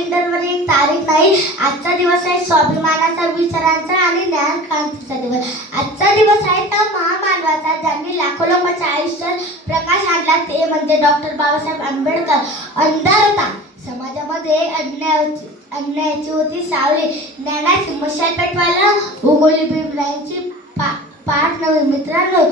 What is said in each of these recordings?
कॅलेंडरवर एक तारीख नाही. आजचा दिवस आहे स्वाभिमानाचा, विचारांचा आणि ज्ञान क्रांतीचा दिवस. आजचा दिवस आहे त्या महामानवाचा ज्यांनी लाखो लोकांच्या आयुष्यात प्रकाश आणला, ते म्हणजे डॉक्टर बाबासाहेब आंबेडकर. अंधार होता समाजामध्ये, अन्यायाची होती सावली, ज्ञानाची मशाल पेटवायला उगवली भीमरायांची पाठ नव्हे. मित्रांनो,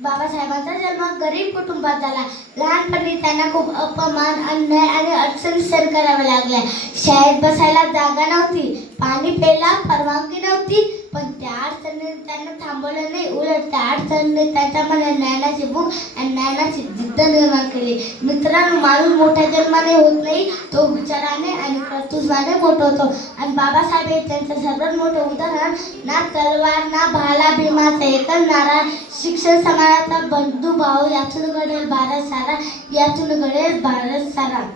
बाबासाहेबांचा जन्म गरीब कुटुंबात झाला. लहानपणी त्यांना खूप अपमान, अन्याय आणि अडचणी सहन कराव्या लागल्या. शाळेत बसायला जागा नव्हती, पाणी प्यायला परवानगी नव्हती. पण त्या अडचणीने त्यांना थांबवलं नाही, उलट त्या अडचणीने त्यांच्या मनात ज्ञानाची भूक आणि ज्ञानाची जिद्द निर्माण केली. मित्रांनो, माणूस मोठ्या जन्माने होत नाही, तो विचाराने आणि कर्तृत्वाने मोठा होतो. आणि बाबासाहेब हे त्यांचं सर्वात मोठं उदाहरण. ना तलवार ना भाला भीमाचा एकच नारा, शिक्षण समानाचा बंधुभाव, यातून घडेल भारत सारा, यातून घडेल भारत सारा.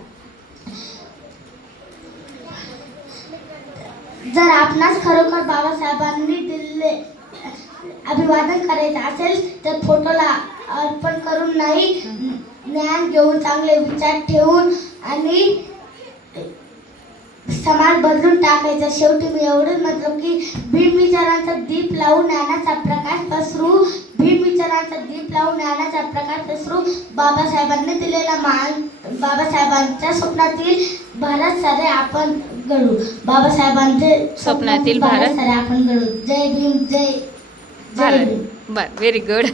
जर आपणास खरोखर बाबासाहेबांनी दिलेले अभिवादन करायचे असेल तर फोटोला अर्पण करून नाही, ज्ञान घेऊन, चांगले विचार ठेवून आणि समाज बदलून टाकायचा. शेवटी मी एवढंच म्हटलं की भीम विचारांचा दीप लावून ज्ञानाचा प्रकाश पसरू, भीम विचारांचा दीप लावून ज्ञानाचा प्रकाश पसरू. बाबासाहेबांनी दिलेला मान, बाबासाहेबांच्या स्वप्नातील भारत सारे आपण घडू. बाबासाहेबांचे स्वप्नातील भारत सारे आपण घडू. जय भीम, जय भारत. भीम. बर, व्हेरी गुड.